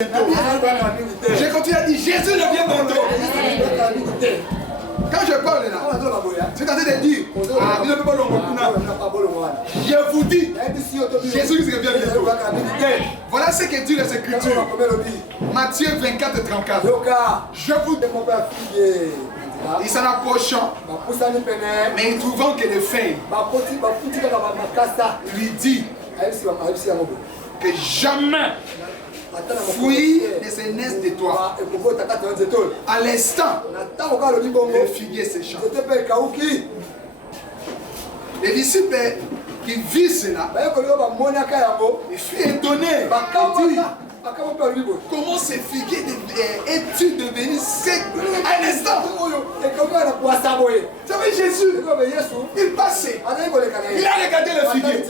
Je continue à dire Jésus revient bientôt. Quand je parle là, je suis en train de dire, je vous dis, Jésus revient bientôt. Voilà ce que dit les Écritures. Matthieu 24 et 34. Je vous dis, ils s'en approchant, mais ils trouvant que les feuilles lui dit que jamais fruit ne se naisse de toi. À l'instant, le figuier s'échappe. Les disciples qui vivent cela, ils furent étonnés. Ils disent, comment ce figuier est-il devenu sec à l'instant? Vous savez, Jésus, il passait, il a regardé le figuier.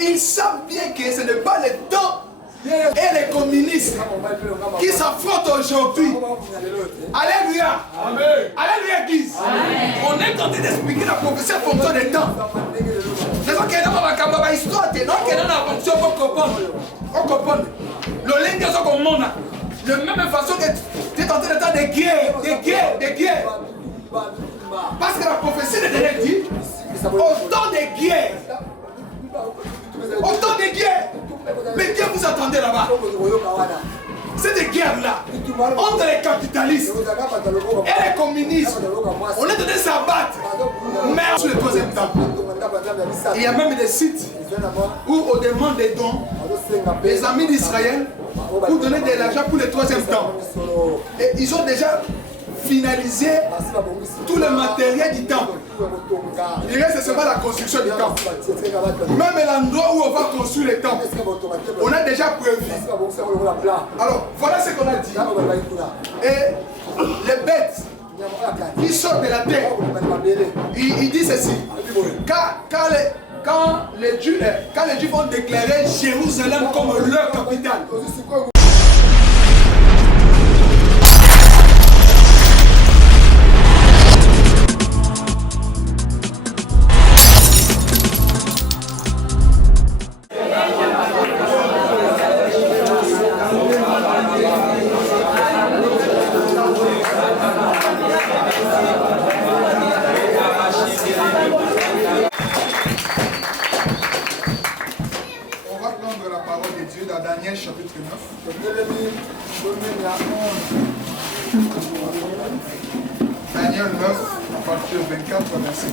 Ils savent bien que ce n'est pas le temps et les communistes qui s'affrontent aujourd'hui. Alléluia. Alléluia, Église. On est en train d'expliquer la prophétie en fonction des temps. C'est ça qu'il y a dans ma histoire. C'est ça qu'il y a dans la fonction pour comprendre. On comprend. Le lingue est comme monde. De même façon que tu es en train de temps de guerre, de guerre. Parce que la prophétie de Dieu dit autant de guerre. Autant de guerres. Mais Dieu vous attendez là-bas. Cette guerre-là, entre les capitalistes et les communistes, on est en train de s'abattre. Mais sur le troisième temps, il y a même des sites où on demande des dons, les amis d'Israël, pour donner de l'argent pour le troisième temps. Et ils ont déjà finalisé tout le matériel du temple. Il reste seulement la construction du temple. Même l'endroit où on va construire le temple, on a déjà prévu. Alors, voilà ce qu'on a dit. Et les bêtes qui sortent de la terre, il dit ceci. Quand les Juifs vont déclarer Jérusalem comme leur capitale, Daniel chapitre 9. Daniel 9, à partir de 24, verset.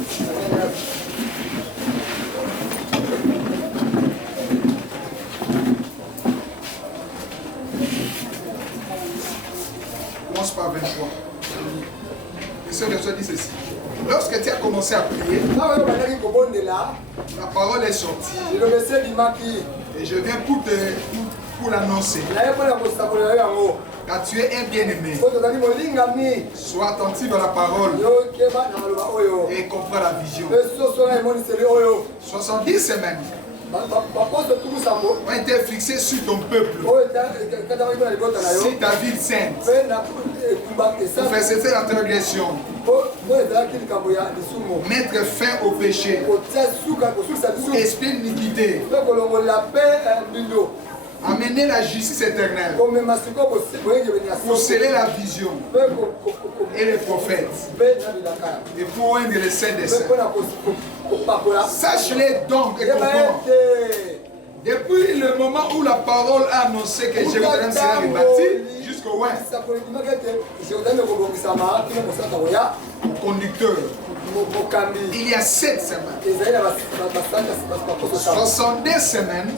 Commence par 23. Et ce verset dit ceci. Lorsque tu as commencé à prier, la parole est sortie. Et je viens pour l'annoncer. Car tu es un bien-aimé. Sois attentif à la parole et comprends la vision. 70 semaines ont été fixées sur ton peuple, sur ta ville sainte, pour faire cesser la transgression, mettre fin au péché, esprit d'iniquité, amener la justice éternelle, pour sceller la vision et les prophètes, et pour oindre les saints des saints. Sache-les donc et comprends. Depuis le moment où la parole a annoncé que Jérusalem serait rebâtie, jusqu'au ouest, conducteur, il y a 7 semaines, 62 semaines,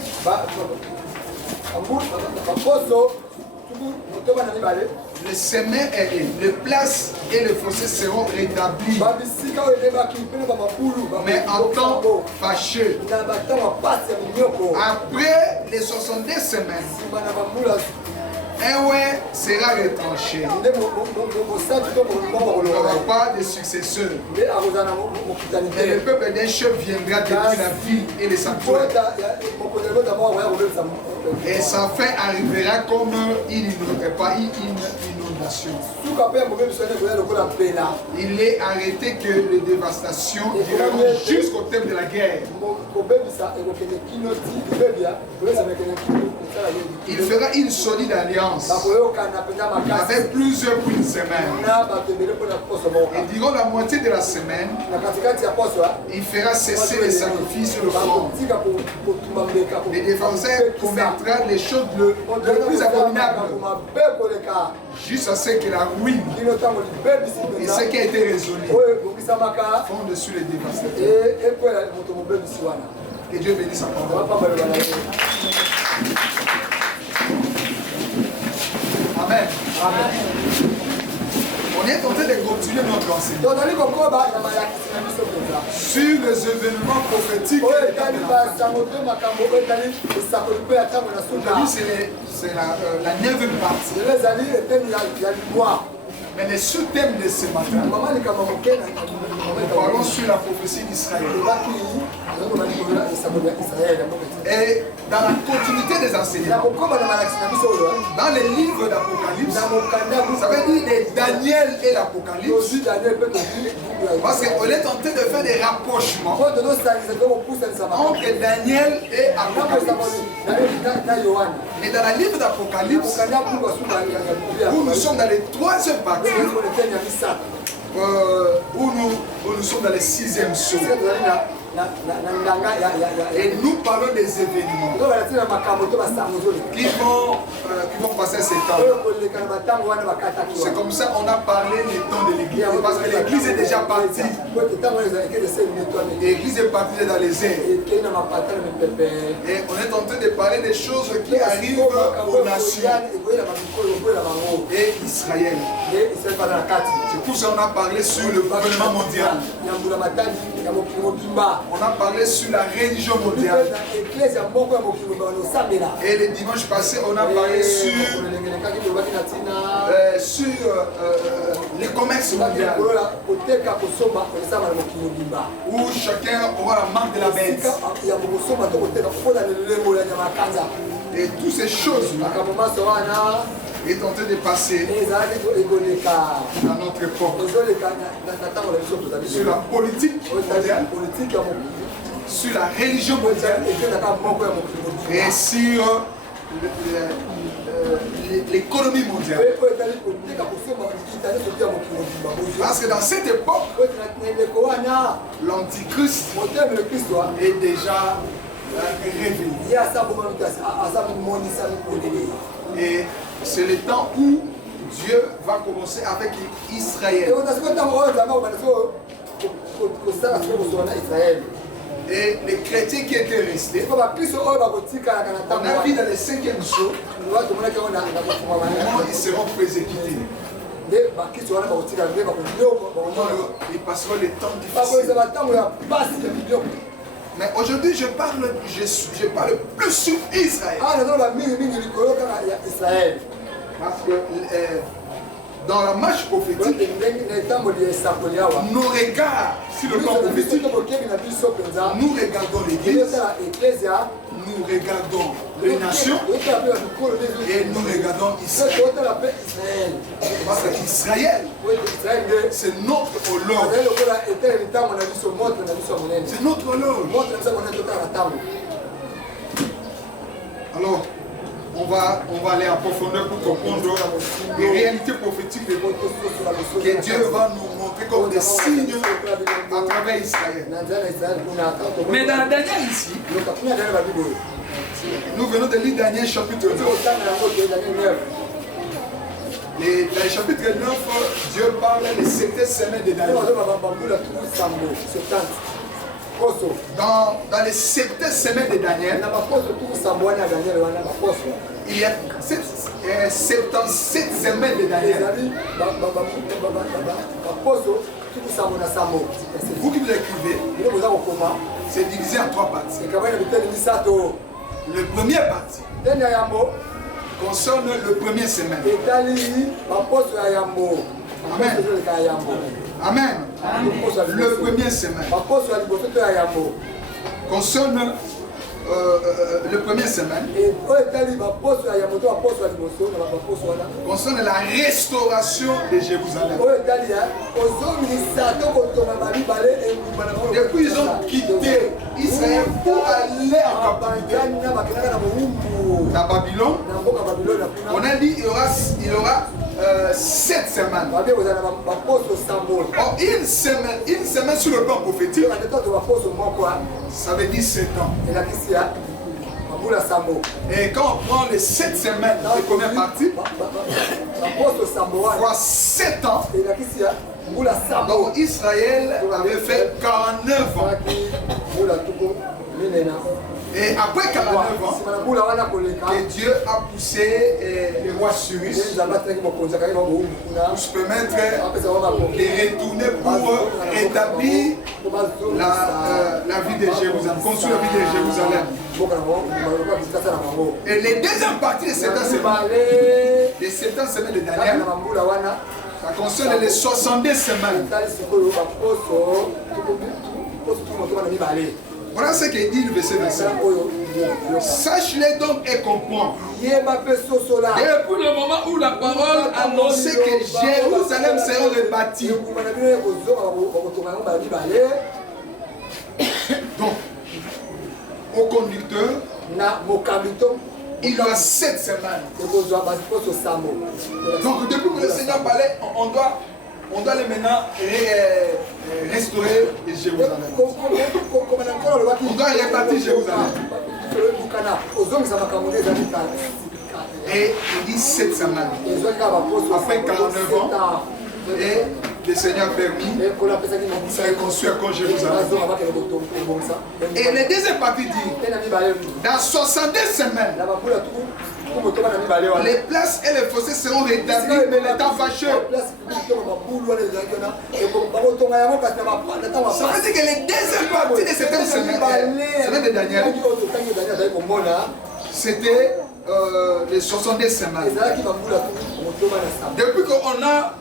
le chemin est les places et les fossés seront rétablis. Mais en temps fâcheux, après les 62 semaines, un ouin sera retranché. Il n'y aura pas de successeur. Mais le peuple d'un chef viendra depuis la ville et les sanctuaires. Et sa fin arrivera comme une inondation. Il est arrêté que les dévastations dureront jusqu'au terme de la guerre. Il fera une solide alliance avec plusieurs bouts de semaine. Et durant la moitié de la semaine, il fera cesser les sacrifices sur le front. Les défenseurs commettront les choses les plus abominables jusqu'à ce que la ruine et ce qui a été résolu font dessus les dévastateurs. Que Dieu bénisse sa parole. Amen. Amen. On est en train de continuer notre enseignement sur les événements prophétiques. Aujourd'hui, c'est la 9e partie. Mais les sous-thèmes de ce matin, nous parlons sur la prophétie d'Israël. Et dans la continuité des enseignements, dans les livres d'Apocalypse, ça veut dire de Daniel et l'Apocalypse, parce qu'on est en train de faire des rapprochements entre Daniel et Apocalypse. Et dans le livre d'Apocalypse, où nous sommes dans les 3e parties, où nous sommes dans les 6e sauts. Et nous parlons des événements qui vont passer ces temps. C'est comme ça qu'on a parlé des temps de l'église. Parce que l'église est déjà partie. L'église est partie dans les airs. Et on est en train de parler des choses qui arrivent aux nations. Et Israël. C'est pour ça qu'on a parlé sur le gouvernement mondial. On a parlé sur la religion mondiale. Et le dimanche passé, on a parlé sur les commerces mondiaux. Où chacun aura la marque de la bête. Et toutes ces choses-là est en train de passer dans notre époque. Sur la politique mondiale, sur la religion mondiale et sur l'économie mondiale. Parce que dans cette époque, l'Antichrist est déjà révélé. Et c'est le temps où Dieu va commencer avec Israël. Et les chrétiens qui étaient restés, on a vu dans les 5e saut, comment ils seront persécutés. Ils passeront les temps difficiles. Mais aujourd'hui, je parle plus sur Israël. Parce que dans la marche prophétique, nos regards sur le plan prophétique, nous regardons l'Église, nous regardons les nations et nous regardons Israël. Parce qu'Israël, c'est notre hologe. C'est notre hologe. Alors, on va aller en profondeur pour comprendre les réalités prophétiques que Dieu va nous montrer comme des signes à travers Israël. Mais dans Daniel ici, nous venons de lire Daniel chapitre 9. Dans le chapitre 9, Dieu parle des 7 semaines de Daniel. Dans les 7 semaines de Daniel, il y a 77 semaines de Daniel. Vous qui vous écrivez, c'est divisé en 3 parties. Le premier partie concerne le premier semaine. Amen. Amen. Le premier semaine concerne le premier semaine concerne la restauration de Jérusalem. Depuis ils ont quitté Israël pour aller en Babylone, on a dit il y aura 7 semaines. Or, une semaine sur le plan prophétique, ça veut dire 7 ans. Et quand on prend les 7 semaines de première partie, fois 7 ans, donc Israël avait fait 49 ans. Et après 49 ans, que Dieu a poussé les rois syriens pour se permettre de retourner pour rétablir la vie de Jérusalem, construire la vie de Jérusalem. Et les deuxièmes parties de cette semaine de Daniel, ça concerne les 70 semaines. Voilà ce qu'il dit le verset 25. Sache-les donc et comprends. Depuis le moment où la parole annonçait que Jérusalem serait rebâtie. Donc, au conducteur, il y a 7 semaines. Donc, depuis que le Seigneur parlait, on doit les maintenant restaurer Jérusalem. On doit répartir Jérusalem. Et il dit 7 semaines. Après 49 ans, et le Seigneur a permis de construire encore Jérusalem. Et les deuxième partie dit, dans 70 semaines, les places et les fossés seront rétablis étant fâcheux. Ça veut dire que les deuxième partie de cette semaine de Daniel, c'était les 70 semaines. Depuis qu'on a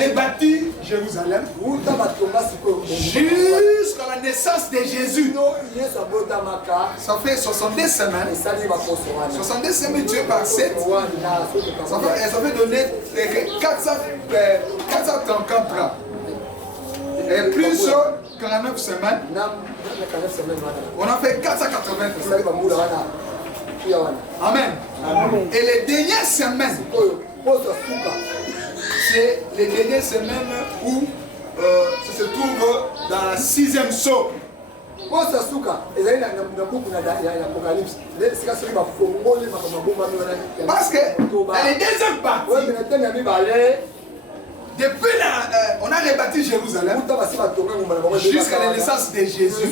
rebâti Jérusalem jusqu'à la naissance de Jésus, ça fait 70 semaines. 70 semaines tuées par 7, ça fait donner 434 ans. Et plus 49 semaines, on a fait 480. Amen. Et les dernières semaines, c'est les dernières semaines où ça se trouve dans la 6e saut. Parce que dans les deuxièmes parties, depuis on a rebâti Jérusalem jusqu'à la naissance de Jésus.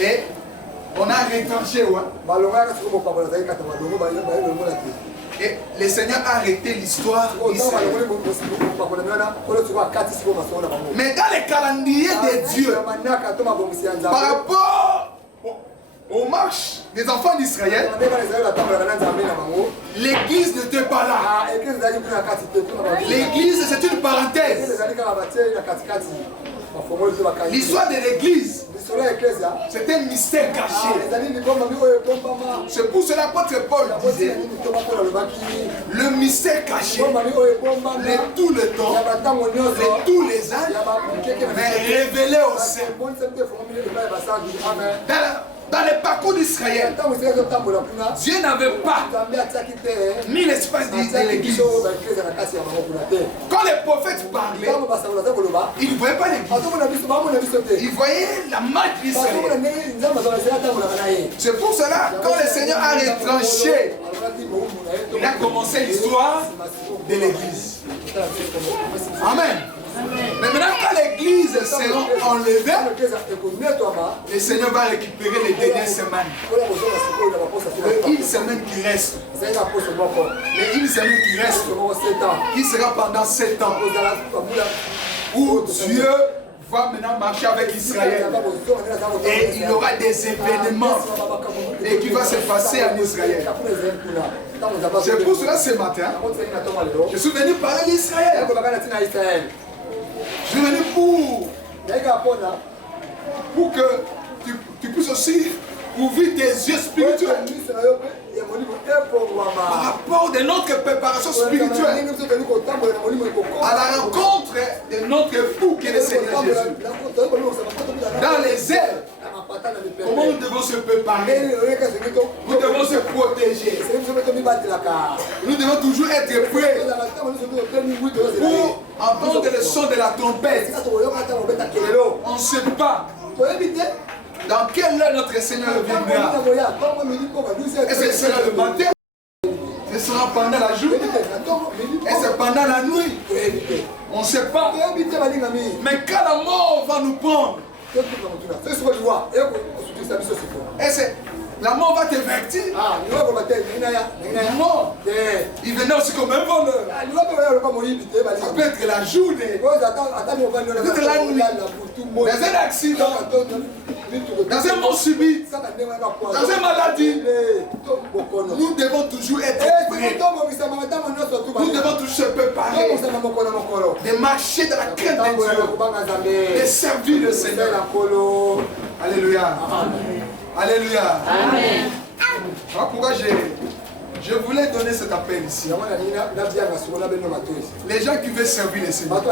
Et on a retranché. Et le Seigneur a arrêté l'histoire d'Israël. Mais dans le calendrier de Dieu, par rapport aux marches des enfants d'Israël, l'église n'était pas là. L'église, c'est une parenthèse. L'histoire de l'église, c'est un mystère caché. C'est pour cela qu'apôtre Paul disait le mystère caché, tout le temps, tous les âges, mais révélé au sein. Dans le parcours d'Israël, Dieu n'avait pas mis l'espace de l'église. Quand les prophètes parlaient, ils ne voyaient pas l'église. Ils voyaient la marche d'Israël. C'est pour cela, quand le Seigneur a retranché, il a commencé l'histoire de l'église. Amen. Mais maintenant, quand l'église sera enlevée, le Seigneur va récupérer les dernières semaines. Une semaine qui reste. Mais une semaine qui reste, qui sera pendant 7 ans. Où Dieu va maintenant marcher avec Israël. Et il y aura des événements et qui va se passer en Israël. C'est pour cela ce matin, je suis venu parler d'Israël. Je suis venu pour que tu puisses aussi ouvrir tes yeux spirituels par rapport de notre préparation spirituelle à la rencontre de notre époux qui est le Seigneur Jésus. Dans les airs, comment nous devons se préparer? Nous devons se protéger. Nous devons toujours être prêts pour entendre le son de la trompette. On ne sait pas dans quelle heure notre Seigneur viendra. Est-ce que ce sera le matin? Ce sera pendant la journée? Est-ce que pendant la nuit? On ne sait pas. Mais quand la mort va nous prendre, est-ce que la mort va te vertir? Mort. Il venait aussi comme un voleur. Ça peut être la journée. Peut-être la nuit. Dans un accident. Dans un mot subit. Dans une maladie. Nous devons toujours être prêts. Nous devons toujours se préparer. De marcher dans la crainte de Dieu. De servir le Seigneur. Alléluia. Alléluia. Amen. Voilà pourquoi je voulais donner cet appel ici. Les gens qui veulent servir le Seigneur.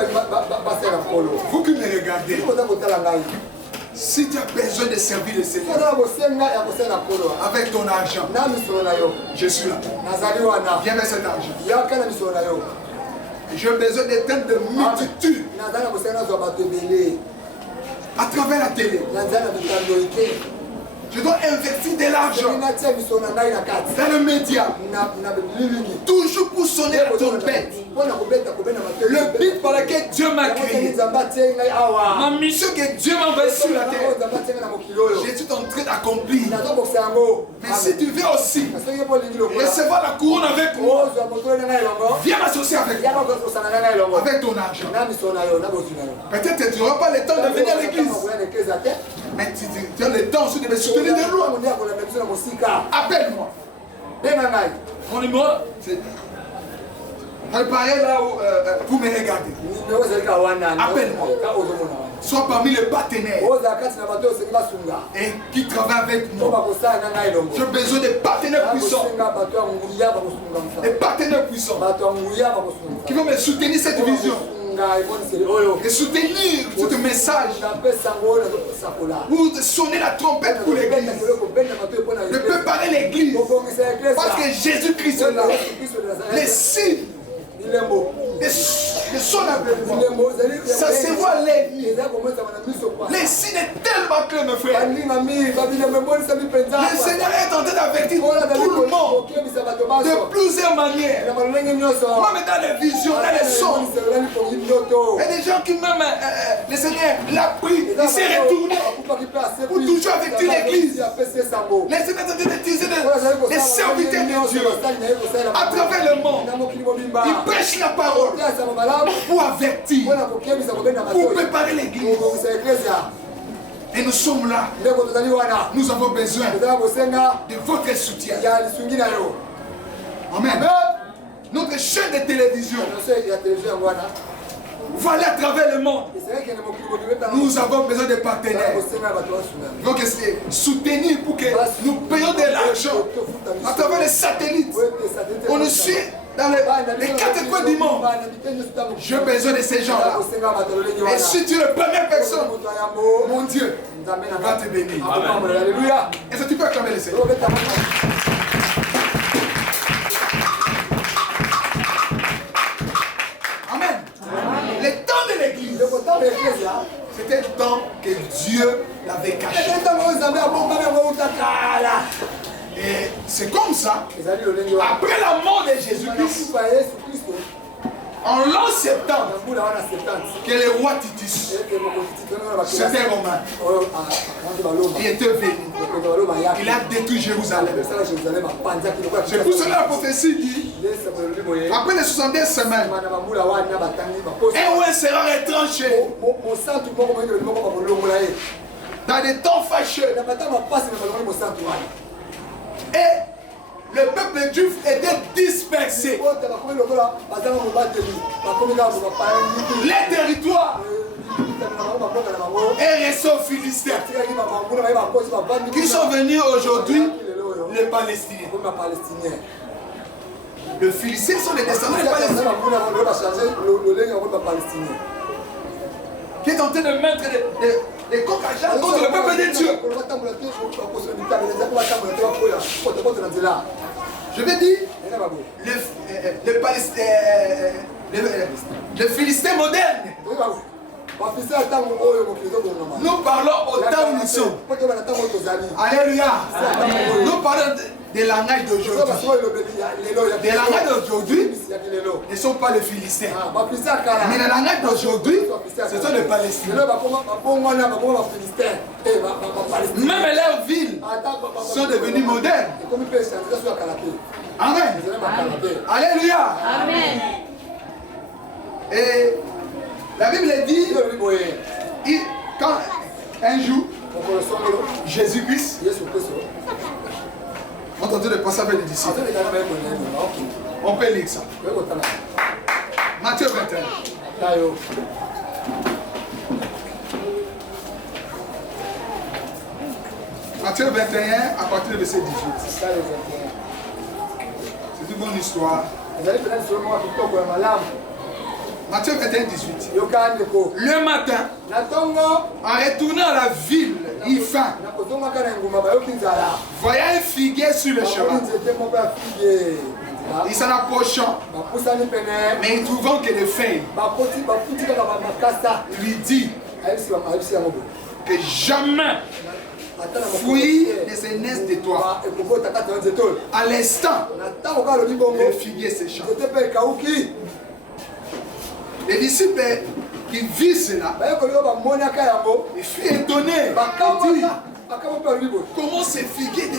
Vous qui me regardez. Si tu as besoin de servir le Seigneur avec ton argent, je suis là. Viens avec cet argent. J'ai besoin d'éteindre de multitudes à travers la télé. Je dois investir de l'argent dans le média, toujours pour sonner la trompette. Le but par lequel Dieu m'a créé, ma mission que Dieu m'a envoyée sur la terre, je suis en train d'accomplir. Mais si tu veux aussi recevoir la couronne avec moi, viens m'associer avec moi, avec ton argent. Peut-être tu n'auras pas le temps de venir à l'église, mais tu as le temps aussi de me soutenir de loin. Appelle-moi. Mon numéro, c'est... Préparez là pour me regarder. Appelle-moi. Sois parmi les partenaires et qui travaillent avec moi. J'ai besoin de partenaires puissants. Des partenaires puissants qui vont me soutenir cette vision. Et soutenir ce message ou de sonner la trompette pour l'église, de préparer l'église, parce que Jésus-Christ est là. Les signes de son avènement, ça se voit l'ennemi. Les signes est tellement clairs, mes frères. Le Seigneur est en train d'avertir tout le monde de plusieurs manières. Même dans les visions, dans les sons. Il y a des gens qui même, le Seigneur l'a pris, il s'est retourné pour toujours avertir l'église. Le Seigneur est en train d'utiliser les serviteurs de Dieu à travers le monde. Il prêche la parole pour avertir, pour préparer l'église. Et nous sommes là. Nous avons besoin de votre soutien. Amen. Notre chaîne de télévision va aller à travers le monde. Nous avons besoin de partenaires. Donc soutenir pour que nous payions de l'argent à travers les satellites. On nous suit dans les quatre coins du monde. J'ai besoin de ces gens-là. Et si tu es la première personne, mon Dieu va te bénir. Alléluia. Est-ce que tu peux acclamer le Seigneur? Amen. Le temps de l'église, c'était le temps que Dieu l'avait caché. Et c'est comme ça, après la mort de Jésus-Christ, en l'an 70, que le roi Titus, c'était romain, il était venu, il a détruit Jérusalem. C'est pour cela la prophétie dit, après les 70 semaines, un roi sera retranché dans des temps fâcheux. Et le peuple juif était dispersé. Les territoires et resté aux Philistins, qui sont venus aujourd'hui, les Palestiniens. Les Philistins sont les descendants des Palestiniens. Qui est en train de mettre des coques à jambes contre le peuple de Dieu. Je vais dire, les Philistins modernes. Nous parlons au temps où nous sommes. Alléluia. Nous parlons des langages d'aujourd'hui. Les langages d'aujourd'hui ne sont pas les Philistins. Mais les langages d'aujourd'hui, ce sont les Palestiniens. Même leurs villes sont devenues modernes. Amen. Alléluia. Amen. Et la Bible dit, quand un jour, Jésus-Christ, entendu le passage avec les disciples. On peut lire ça. Matthieu 21. Matthieu 21 à partir du verset 18. C'est une bonne histoire. Matthieu 21, 18. Le matin, en retournant à la ville, il faim. Voyant un figuier sur le chemin, il s'en approchant, mais il trouvant que les feuilles, lui dit que jamais fruit ne se naisse de toi. À l'instant, le figuier sécha. Les disciples qui vivent cela, ils furent étonnés. Comment ce figuier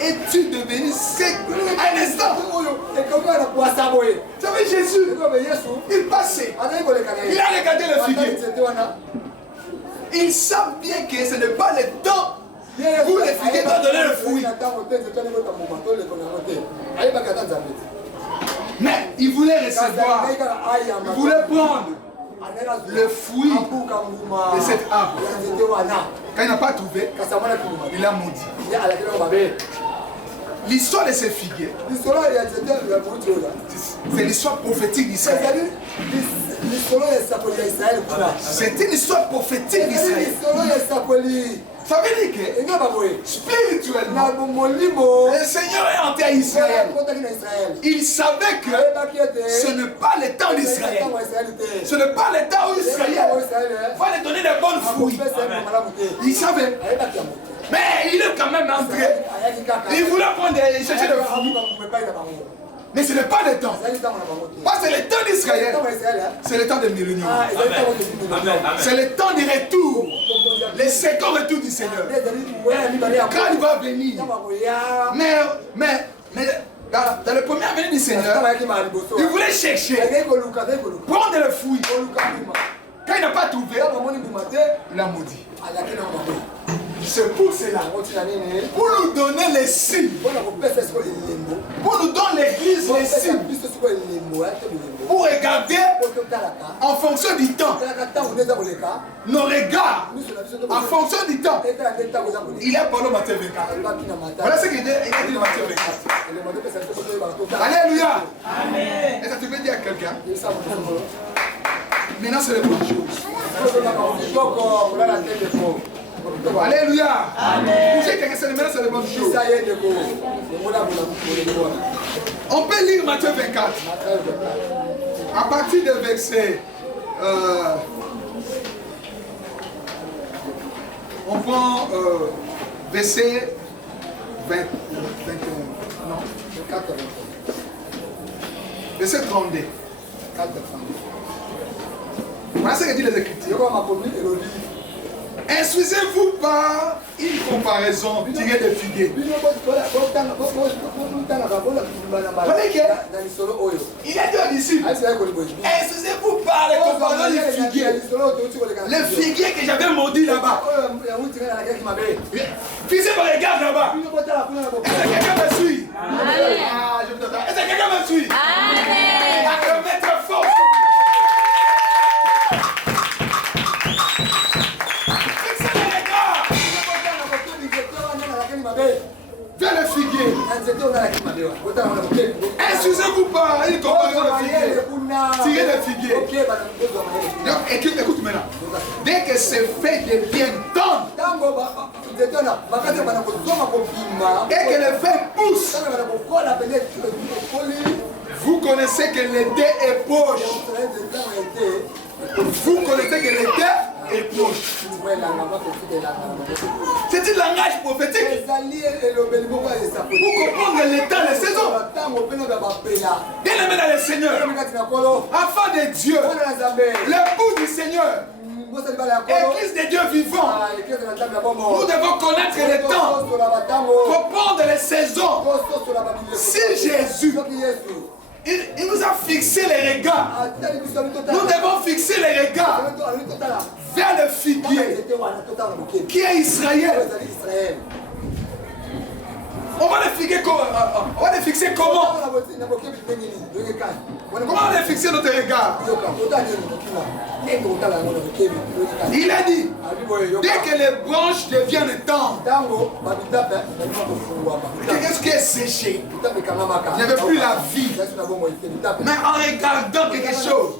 est-il devenu sec à un instant? Vous savez, Jésus, il passait. Il a regardé le figuier. Ils savent bien que ce n'est pas le temps où le figuier doit donner le fruit. Mais il voulait recevoir, il voulait prendre le fruit de cet arbre. Quand il n'a pas trouvé, il a maudit. L'histoire de ce figuier, c'est l'histoire prophétique d'Israël. C'est une histoire prophétique d'Israël. Ça veut dire que spirituellement, le Seigneur est entré à Israël. Il savait que ce n'est pas le temps d'Israël. Ce n'est pas le temps où Israël va lui donner des bons fruits. Il savait. Mais il est quand même entré. Il voulait prendre chercher des fruits. Mais ce n'est pas le temps. Parce que c'est le temps d'Israël. C'est le temps de millénium. C'est le temps du retour. Le second retour du Seigneur. Quand il va venir. Mais dans le premier venue du Seigneur, il voulait chercher. Prendre le fruit. Quand il n'a pas trouvé, il a maudit. C'est pour cela, pour nous donner les signes, pour nous donner l'église les signes, pour regarder en fonction du temps, nos regards, en fonction du temps. Il a parlé au Matthieu 24. Voilà ce qu'il dit, il a dit au Matthieu 24. Alléluia. Amen. Est-ce que tu veux dire à quelqu'un? Maintenant c'est les bonnes choses. Alléluia. Amen. Vous savez que c'est les bonnes choses. On peut lire Matthieu 24. À partir du verset. On prend verset 20, 21. Non, 24. Verset 32. Voilà ce que dit les Écritures. Instruisez-vous par une comparaison tirée de figuier. Il a dit aux disciples, instruisez-vous par les comparaisons du figuier. Le figuier que j'avais maudit là-bas. Fixez vos regards là-bas. Est-ce que quelqu'un me suit? Est-ce que quelqu'un me suit? À le mettre fort. Excusez-vous pas, il comparaison de figuier. Tirer des figuiers. Écoute maintenant. Dès que ce fait devient tendre, et que le fait pousse, vous connaissez que l'été est proche. Vous connaissez que l'été est proche. C'est un langage prophétique. Vous comprenez l'état, les saisons. Bien aimé dans le Seigneur, afin de Dieu, l'époux du Seigneur, Église de Dieu vivant, nous devons connaître les temps, comprendre les saisons. Si Jésus, il nous a fixé les regards, nous devons fixer les regards vers le figuier qui est Israël. On va les fixer comment? Comment on va fixer notre regard? Il a dit, dès que les branches deviennent tendres, qu'est-ce qui est séché? Il n'y avait plus la vie. Mais en regardant quelque chose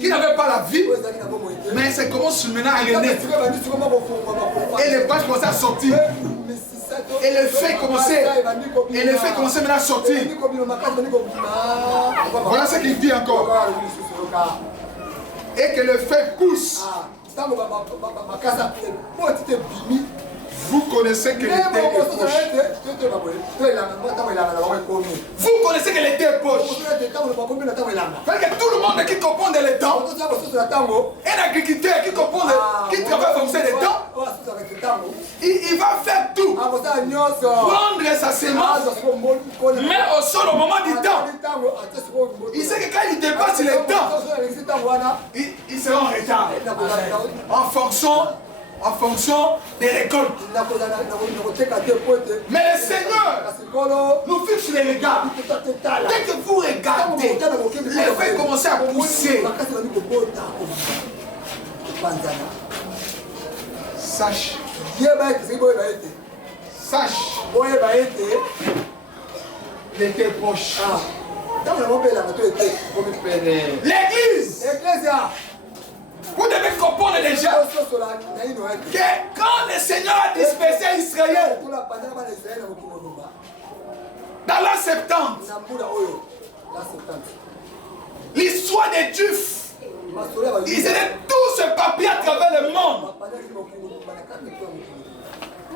qui n'avait pas la vie, mais c'est comment ce maintenant à renaître. Et les branches commençaient à sortir. Et le fait commençait maintenant à sortir. Voilà ce qu'il dit encore. Et que le fait pousse. Vous connaissez que l'été est proche. Vous connaissez que l'été est proche. Parce que tout le monde qui comprend les temps, un agriculteur qui comprend, qui travaille comme ça les temps, il va faire tout. Prendre sa semence, mais au sol au moment du temps. Il sait que quand il dépasse le temps, il sera en retard. En fonction des récoltes. Mais le Seigneur nous fixe les regards. Dès que vous regardez, les feuilles commencent à pousser. Sache. L'été proche. L'église. Vous devez comprendre déjà que quand le Seigneur a dispersé Israël dans l'an 70, l'histoire des Juifs, ils étaient tous éparpillés à travers le monde.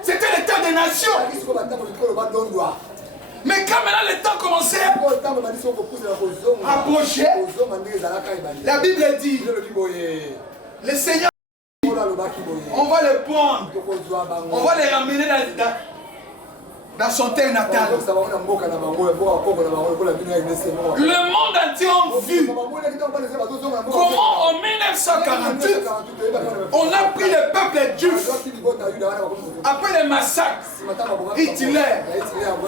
C'était le temps des nations. Mais quand maintenant le temps commençait à approcher, la Bible dit, le Seigneur, on va les prendre, on va les ramener dans son terre natale. Le monde entier a vu comment en 1948, on a pris le peuple juif après les massacres Hitler.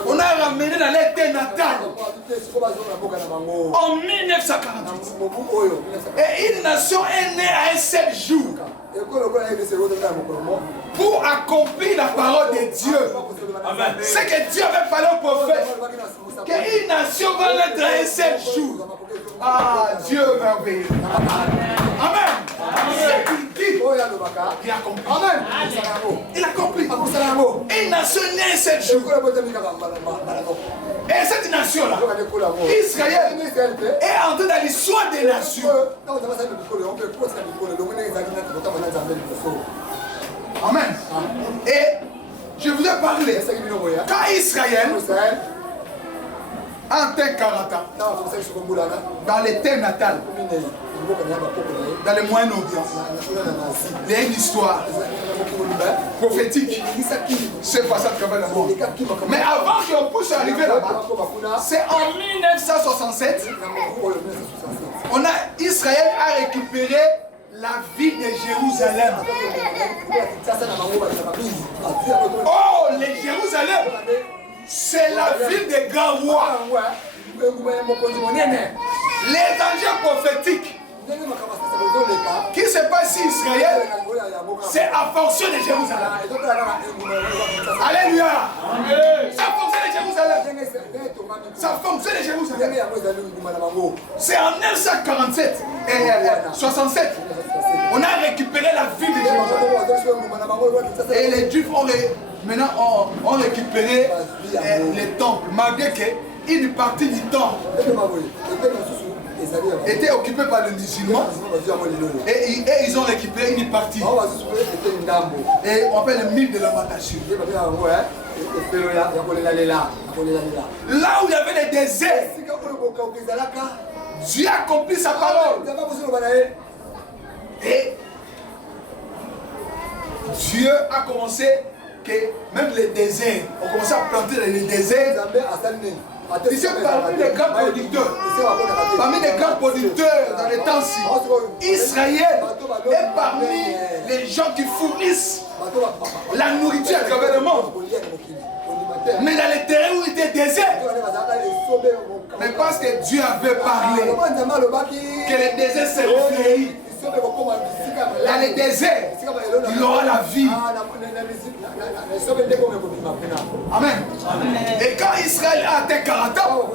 On a ramené dans leur terre natale en 1948. Et une nation est née à un seul jour pour accomplir la parole de Dieu. C'est que Dieu avait parlé au prophète qu'une nation va naître à un seul jour. Ah, Dieu merveilleux. Amen. C'est qu'il dit, il accomplit. Amen. Il accomplit. Une nation née un seul jour. Et cette nation-là, Israël, est entrée dans l'histoire des nations. Amen. Et je vous ai parlé quand Israël a atteint 40 ans dans les terres natales, dans le Moyen-Orient, il y a une histoire prophétique se passe à travers le monde. Mais avant qu'on puisse arriver là-bas, c'est en 1967, Israël a récupéré la ville de Jérusalem. Oh, les Jérusalem, c'est la ville des grands rois. Les anges prophétiques Qui se passe ici, Israël, c'est à fonction de Jérusalem. Alléluia. C'est à fonction de Jérusalem. C'est à fonction de Jérusalem. C'est en 947 et 67. On a récupéré la ville de Jérusalem. Et les Juifs ont récupéré les temples, malgré qu'une partie du temple était occupée par les musulmans. Et ils ont récupéré une partie. Et on appelle le mythe de lamentation. Là où il y avait les déserts, Dieu a accompli sa parole. Et Dieu a commencé que même les déserts, on commençait à planter les déserts. Ici, parmi les grands producteurs, dans les temps-ci, Israël est parmi les gens qui fournissent la nourriture à travers le monde. Mais dans les terrains où il était désert, mais parce que Dieu avait parlé que les déserts se réfléchissent. Dans les déserts, il aura la vie. Amen. Et quand Israël a atteint 40 ans,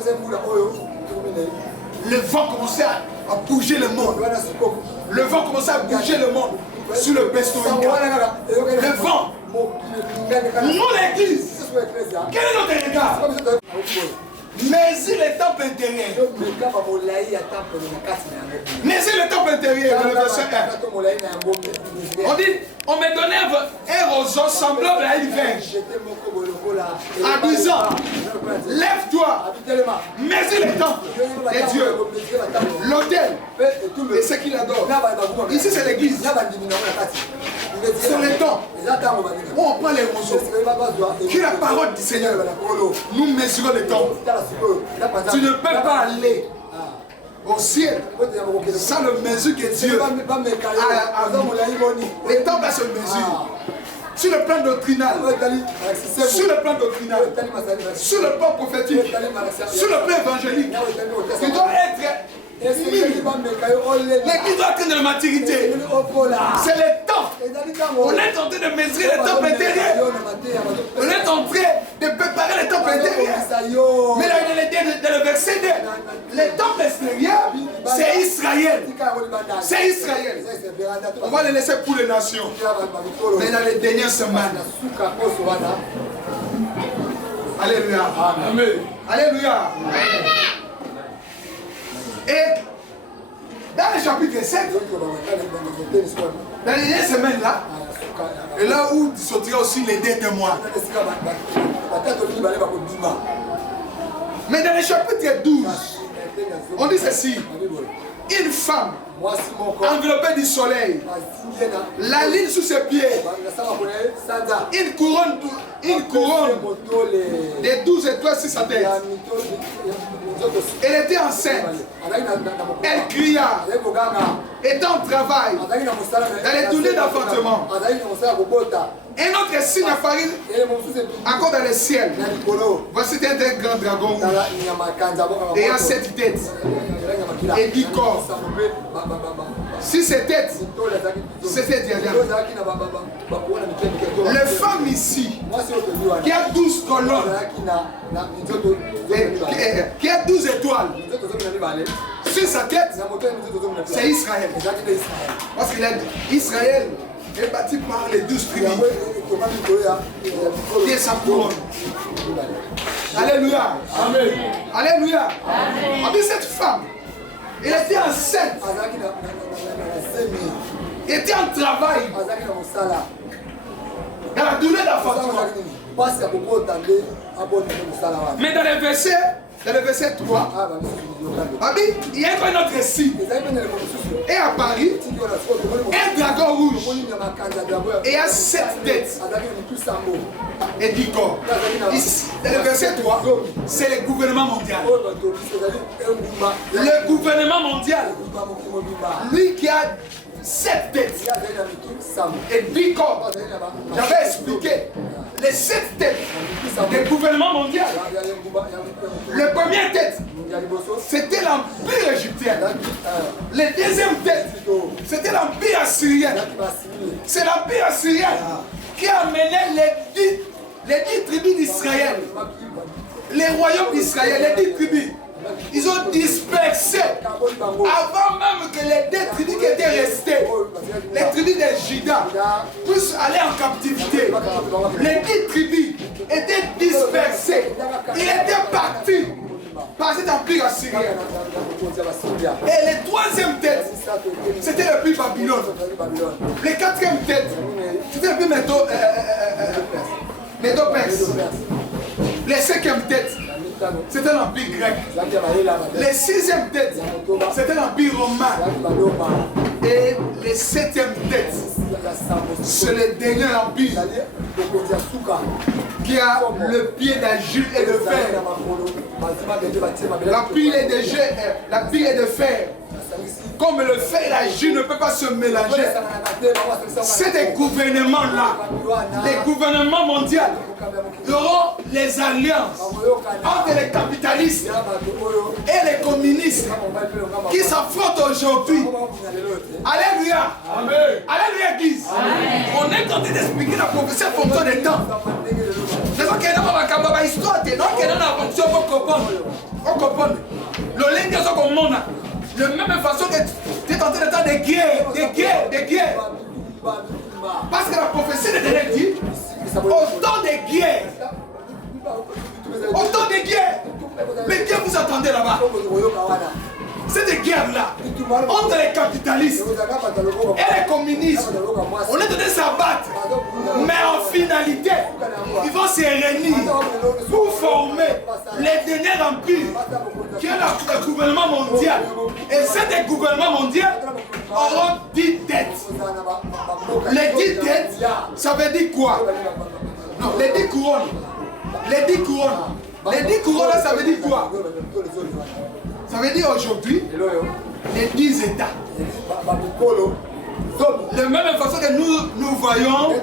le vent commençait à bouger le monde. Le vent commençait à bouger le monde sur le Bestoïka. Le vent. Nous, l'église. Quel est notre regard? Mais si le temple intérieur. Mais si le temple intérieur, dans le verset 1. On dit, on me donnait un roseau semblable à une verge. À 10 ans, lève-toi. Mais si le temple est Dieu, l'autel et ce qu'il adore. Ici c'est l'église. Sur les temps où on prend les roseaux, qui est la parole du Seigneur. Nous mesurons le temps. Tu ne peux pas aller au ciel sans le mesure que Dieu a. Les temps se mesurent. Sur le plan doctrinal, sur le plan doctrinal, sur le plan prophétique, sur le plan évangélique, tu dois être. L'église doit être de la maturité. C'est le temps. On est en train de mesurer le temple intérieur. On est en train de préparer le temple intérieur. Mais là, il est dans le verset 2. Le temple extérieur, c'est Israël. C'est Israël. On va le laisser pour les nations. Mais dans les dernières semaines. Alléluia. Amen. Alléluia. Et dans le chapitre 7, dans les dernières semaines là, et là où sortira aussi les deux témoins. Mais dans le chapitre 12, on dit ceci. Une femme enveloppée du soleil, la ligne sous ses pieds, une couronne des 12 étoiles sur sa tête. Elle était enceinte. Elle cria, étant au travail, dans les tournées d'enfantement. Un autre signe apparut encore dans le ciel. Voici un grand dragon ayant 7 têtes et 10 corps. Si ces têtes, c'était diadème. Les femmes ici, qui a 12 colonnes, qui a 12 étoiles, sur sa tête, c'est Israël. Parce que Israël est bâti par les 12 tribus. Qui est sa couronne. Alléluia. Amen. Alléluia. Amen. Cette femme, elle était enceinte. Elle était en travail. Dans la douleur d'enfantement. Mais dans le verset 3, il y a un autre signe. Et à Paris, un dragon rouge. Et à 7 têtes. Et 10 corps. Dans le verset 3, c'est le gouvernement mondial. Le gouvernement mondial, lui qui a 7 têtes et 10 corps. J'avais expliqué les 7 têtes du gouvernement mondial. Le premier tête, c'était l'Empire égyptien. 1. La deuxième tête, c'était l'Empire assyrien. C'est l'Empire assyrien qui a amené les 10 tribus d'Israël. Les royaumes d'Israël, les 10 tribus. Ils ont dispersé avant même que les 2 tribus qui étaient restées, les tribus de Juda, puissent aller en captivité. Les 10 tribus étaient dispersées. Ils étaient partis par cet empire assyrien. Et la 3e tête, c'était le pays Babylone. La 4e tête, c'était le pays Médo-Perse. La 5e tête, c'était l'empire grec. La 6e tête, c'était l'empire romain. Et la 7e tête, c'est le dernier empire qui a le pied d'argile et de fer. La pile est de fer. Comme le fer et l'argile ne peuvent pas se mélanger, c'est des gouvernements-là, les gouvernements mondiaux, auront les alliances entre les capitalistes et les communistes qui s'affrontent aujourd'hui. Alléluia. Alléluia, Église. On est en train d'expliquer la prophétie en fonction des temps. C'est ça qui est dans ma histoire, c'est ça qui est dans la fonction pour comprendre. On comprend. Le lingue est comme mon. De même façon que tu es en train d'entendre des guerres. Parce que la prophétie de Daniel dit, autant de guerres. Mais Dieu vous attendez là-bas. Cette guerre-là, entre les capitalistes et les communistes, on est en train de s'abattre. Mais en finalité, ils vont se réunir pour former les derniers empires, qui est le gouvernement mondial. Et ces gouvernements mondiaux auront 10 têtes. Les 10 têtes, ça veut dire quoi? Non, les 10 couronnes. Les 10 couronnes. Les 10 couronnes, ça veut dire quoi? Ça veut dire aujourd'hui, les 10 États. De même façon que nous voyons,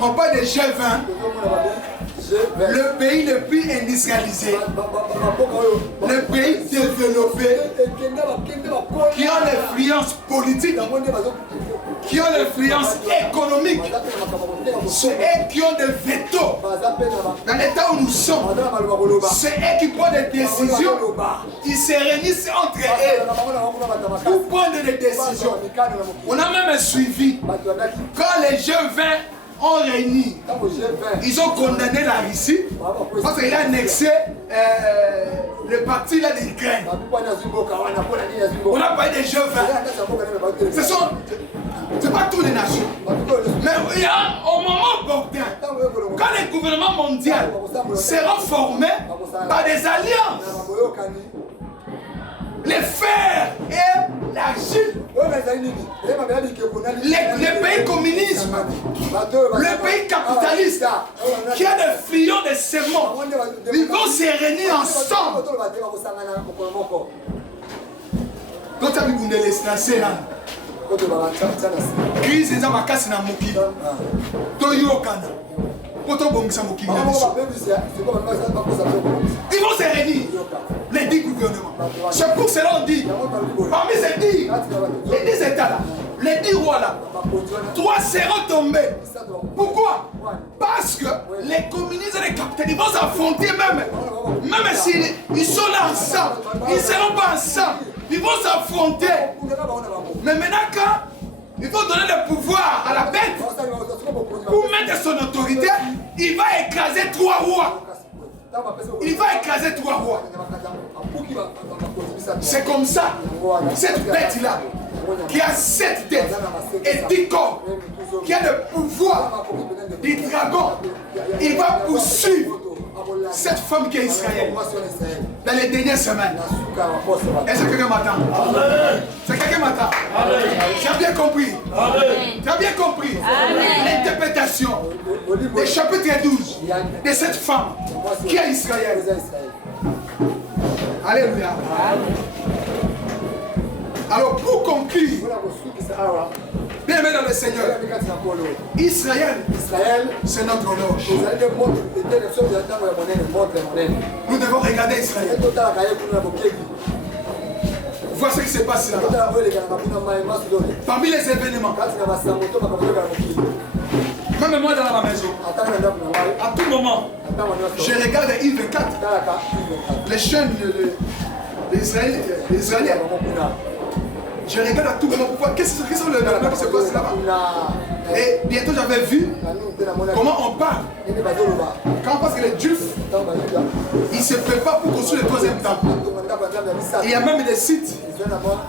on parle de G20, le pays le plus industrialisé, le pays développé, qui a l'influence politique, qui ont l'influence économique, c'est eux qui ont des veto dans l'état où nous sommes. C'est eux qui prennent des décisions. Ils se réunissent entre eux pour prendre des décisions. On a même suivi quand les G20 ont réuni, ils ont condamné la Russie parce qu'il a annexé le parti là de l'Ukraine. On a parlé des G20. C'est pas toutes les nations. Mais il y a au moment opportun, quand les gouvernements mondiaux seront formés par des alliances, les fers et l'argile, les pays communistes, le pays capitaliste, qui a des fillons de séments, ils vont se réunir ensemble. Quand tu as vu qu'on est laissé là, crise eza makasi na mokili toyokana po tobongisa mokili na biso. Ils vont se réunir, les 10 gouvernements. C'est pour cela on dit, parmi ces 10, les 10 États là, les 10 rois là, 3 seront tombés. Pourquoi? Parce que les communistes et les capitalistes vont s'affronter même s'ils sont là ensemble, ils ne seront pas ensemble. Ils vont s'affronter. Mais maintenant, quand il faut donner le pouvoir à la bête pour mettre son autorité, il va écraser 3 rois. Il va écraser 3 rois. C'est comme ça. Cette bête-là, qui a 7 têtes et 10 corps, qui a le pouvoir du dragon, il va poursuivre cette femme qui est Israël dans les dernières semaines. Est-ce que quelqu'un m'attend? C'est quelqu'un m'attend? Tu as bien compris? Tu as bien compris l'interprétation du chapitre 12 de cette femme qui est Israël. Alléluia. Alors pour conclure, Bien aimé dans le Seigneur. Israël, c'est notre horloge. Nous devons regarder Israël. Vois ce qui se passe là. Parmi les événements, même moi dans ma maison, à tout moment, je regarde Yves 24, les chaînes d'Israël, les Israéliens. Je regarde à tout moment pour voir qu'est-ce que c'est le développement qui se passe là-bas. Et bientôt j'avais vu comment on parle. Quand on pense que les Juifs, ils se préparent pour construire le troisième temple. Il y a même des sites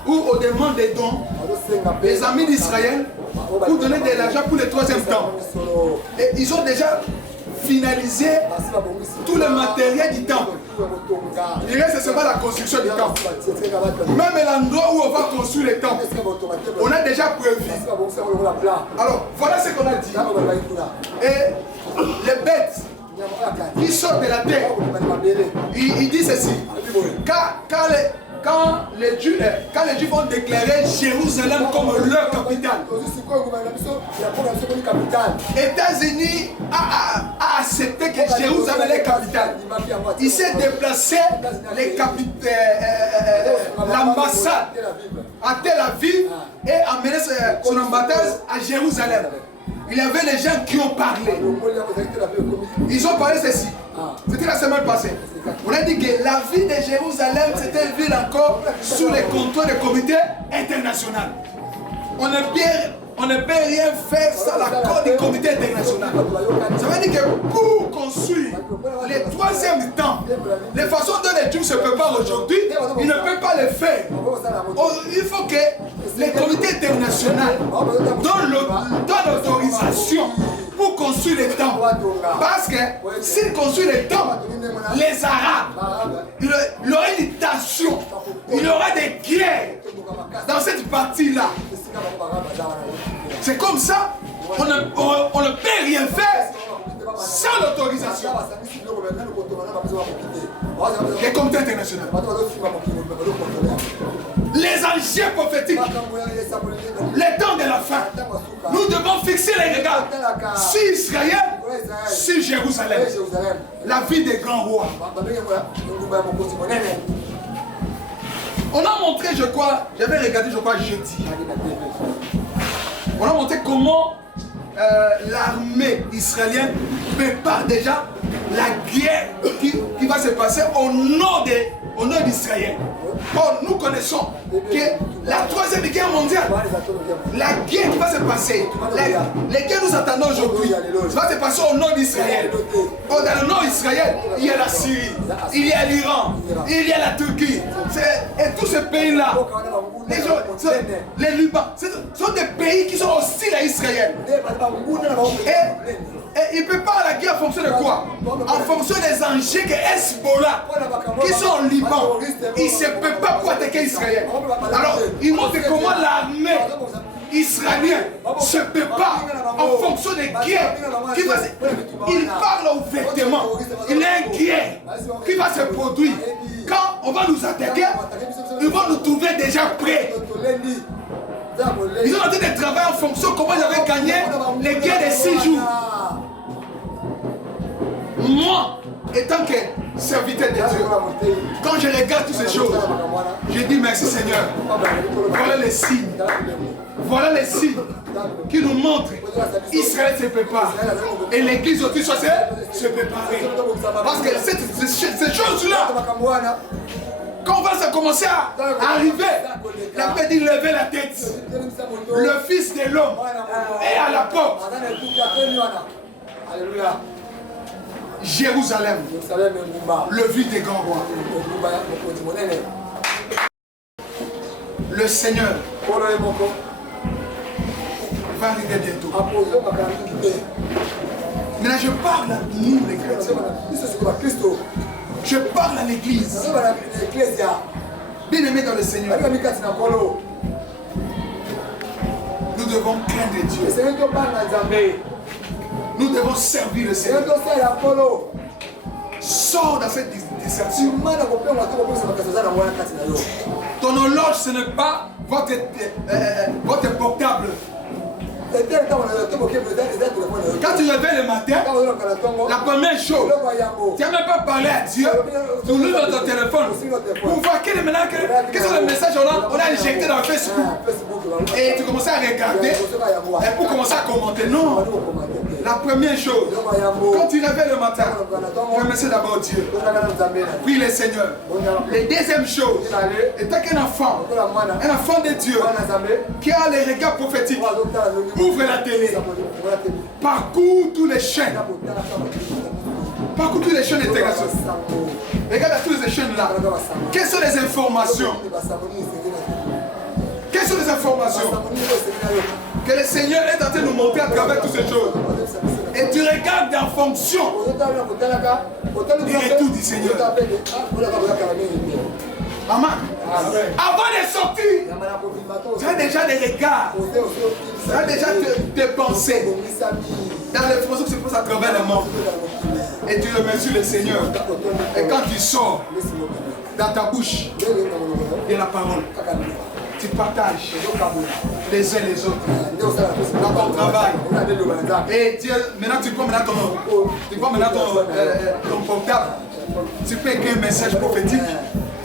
où on demande des dons, les amis d'Israël, pour donner de l'argent pour le troisième temple. Et ils ont déjà finalisé tout le matériel du temple. Il reste seulement la construction du temple. Même l'endroit où on va construire le temple, on a déjà prévu. Alors, voilà ce qu'on a dit. Et les bêtes qui sortent de la terre, il dit ceci. Quand les Juifs ont déclaré Jérusalem comme leur capitale, États-Unis a accepté que Jérusalem est capitale. Il s'est déplacé l'ambassade à Tel Aviv et a mené son ambassade à Jérusalem. Il y avait des gens qui ont parlé. Ils ont parlé ceci. C'était la semaine passée. On a dit que la ville de Jérusalem, c'était une ville encore sous le contrôle du comité international. On ne peut rien faire sans l'accord du comité international. Ça veut dire que pour construire le troisième temps, les façons dont les Juifs se préparent aujourd'hui, ils ne peuvent pas le faire. Il faut que le comité international donne l'autorisation pour construire les temples. Parce que s'ils construisent les temples, les Arabes, il y aura une tension, il y aura des guerres dans cette partie-là. C'est comme ça, on ne peut rien faire sans l'autorisation. Les comités internationaux. Les anciens prophétiques, les temps de la fin, nous devons fixer les regards sur Israël, sur Jérusalem, la vie des grands rois. On a montré, je crois, j'avais regardé, je crois, jeudi. On a montré comment l'armée israélienne prépare déjà la guerre qui va se passer au nom d'Israël. Or, nous connaissons que la troisième guerre mondiale, la guerre qui va se passer, les guerres nous attendons aujourd'hui, ça va se passer au nom d'Israël. Or, dans le nom d'Israël, il y a la Syrie, il y a l'Iran, il y a la Turquie, et tous ces pays-là, les Liban, ce sont des pays qui sont hostiles à Israël. Et ils préparent la guerre en fonction de quoi? En fonction des enjeux que Hezbollah, qui sont au Liban, ils ne se préparent pour attaquer Israël. Alors, ils montrent comment l'armée israélienne se prépare en fonction des guerres. Il parle ouvertement. Il y a une guerre qui va se produire. Quand on va nous attaquer, ils vont nous trouver déjà prêts. Ils ont en train de travailler en fonction de comment ils avaient gagné les guerres de 6 jours. Moi, étant que serviteur de Dieu, quand je regarde toutes ces choses, je dis merci Seigneur. Voilà les signes. Voilà les signes qui nous montrent qu'Israël se prépare. Et l'Église aussi doit se préparer. Parce que ces choses-là, quand on va commencer à arriver, la paix dit lever la tête. Le Fils de l'homme est à la porte. Alléluia. Jérusalem, le ville des grands rois. Le Seigneur va arriver bientôt. Maintenant, je parle à nous, les chrétiens. Je parle à l'église. Bien aimé dans le Seigneur. Nous devons craindre Dieu. Nous devons servir le Seigneur. Sors dans cette déception. Ton horloge, ce n'est pas votre portable. Quand tu réveilles le matin, la première chose, tu n'as même pas parlé à Dieu. Tu ouvres ton téléphone pour voir quel sont les messages on a injectés dans Facebook. Et tu commences à regarder et pour commencer à commenter. Non. La première chose, quand tu réveilles le matin, remercie d'abord Dieu. Prie le Seigneur. La deuxième chose, étant qu'un enfant de Dieu, qui a les regards prophétiques, ouvre la télé, parcours tous les chaînes. Parcours toutes les chaînes d'intégration. Regarde à toutes ces chaînes-là. Quelles sont les informations? Quelles sont les informations que le Seigneur est en train de nous montrer à travers toutes ces choses? Et tu regardes en fonction du retour du Seigneur. Maman, avant de sortir, tu as déjà des regards, tu as déjà des pensées dans l'information qui se passe à travers le monde. Et tu remercies le Seigneur. Et quand tu sors dans ta bouche de la parole, tu partages les uns les autres dans ton travail. Et Dieu, maintenant tu prends ton portable, tu peux écrire un message prophétique.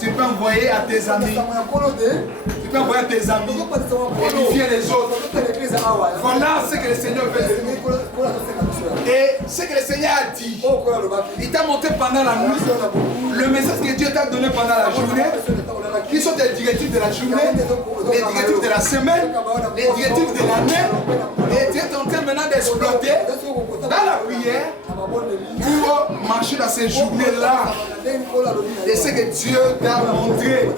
Tu peux envoyer à tes amis. Tu peux envoyer à tes amis. Édifier les autres. Voilà ce que le Seigneur veut de nous. Et ce que le Seigneur a dit. Il t'a montré pendant la nuit. Le message que Dieu t'a donné pendant la journée. Qui sont les directives de la journée. Les directives de la semaine. Les directives de l'année. Et tu es en train maintenant d'exploiter dans la prière pour marcher dans ces journées-là. Et ce que Dieu t'a montré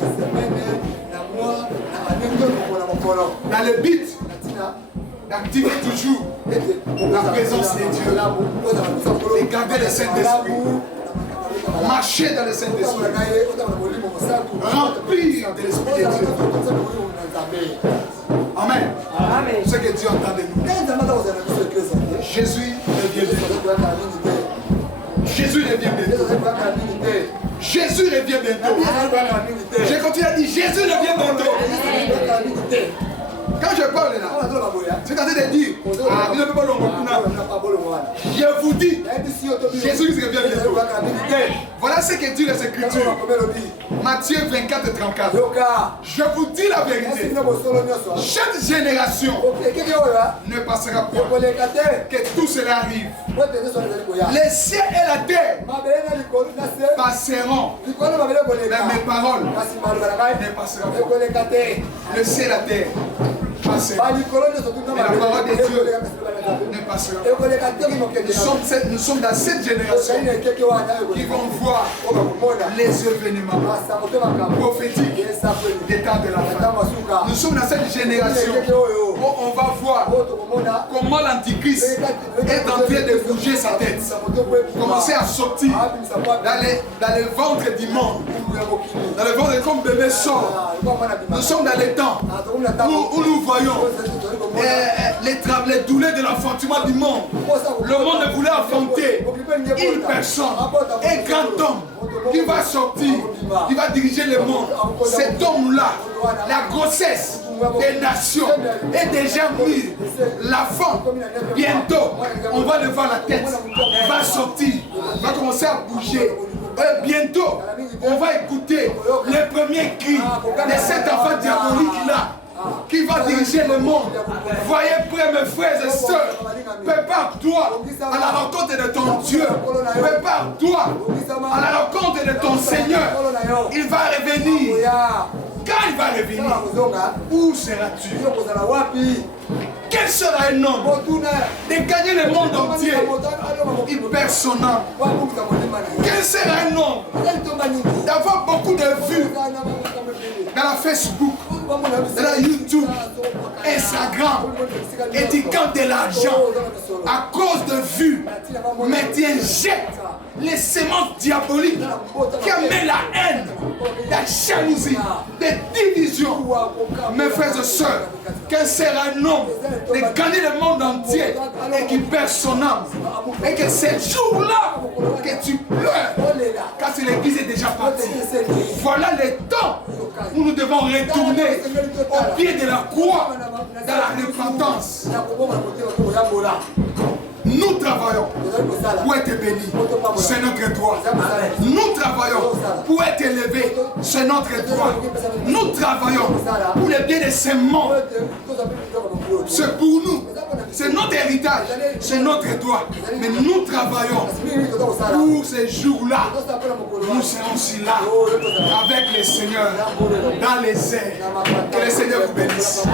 dans le but d'activer toujours la présence de Dieu et garder le Saint-Esprit, marcher dans le Saint-Esprit, remplir de l'Esprit de Dieu. Amen. Ce que Dieu entend de nous. Jésus revient bientôt. Jésus revient bientôt. Jésus revient bientôt. J'ai continué à dire Jésus revient bientôt. Quand je parle là, c'est en train de dire, je vous dis, Jésus revient bientôt. Voilà ce que dit les Écritures. Matthieu 24, 34. Je vous dis la vérité. Cette génération ne passera pas. Que tout cela arrive. Les cieux et la terre passeront. Mais mes paroles ne passeront pas. Le ciel et la terre passeront. Mais la parole de Dieu ne passera pas. Nous sommes dans cette génération qui vont voir les événements prophétiques des temps de la fin. Nous sommes dans cette génération où on va voir comment l'Antichrist est en train de bouger sa tête, commencer à sortir dans le ventre du monde, dans le ventre comme bébé sort. Nous sommes dans les temps où nous voyons les douleurs de l'enfantement du monde. Le monde voulait enfanter une personne, un grand homme qui va sortir, qui va diriger le monde. Cet homme-là, la grossesse des nations est déjà mise. La femme, bientôt, on va le voir la tête, va sortir, va commencer à bouger. Et bientôt, on va écouter les premiers cris de cet enfant diabolique-là qui va diriger le monde. Voyez près mes frères et sœurs, prépare-toi à la rencontre de ton Dieu. Prépare-toi à la rencontre de ton Seigneur. Il va revenir. Quand il va revenir, où seras-tu? Quel sera un homme de gagner le monde entier? Impersonnel. Quel sera un homme d'avoir beaucoup de vues dans la Facebook, dans la YouTube, Instagram, et tu gagnes de l'argent à cause de vues, mais tu injectes les semences diaboliques qui amènent la haine, la jalousie, des divisions. Mes frères et sœurs, quel sera un homme de gagner le monde entier et qui perd son âme, et que ce jour-là que tu pleures, car l'église est déjà partie. Voilà le temps où nous devons retourner au pied de la croix dans la repentance. Nous travaillons pour être bénis, c'est notre droit. Nous travaillons pour être élevés, c'est notre droit. Nous travaillons pour le bien de ces mondes. C'est pour nous, c'est notre héritage, c'est notre droit. Mais nous travaillons pour ces jours-là. Nous serons aussi là avec le Seigneur dans les airs. Que le Seigneur vous bénisse.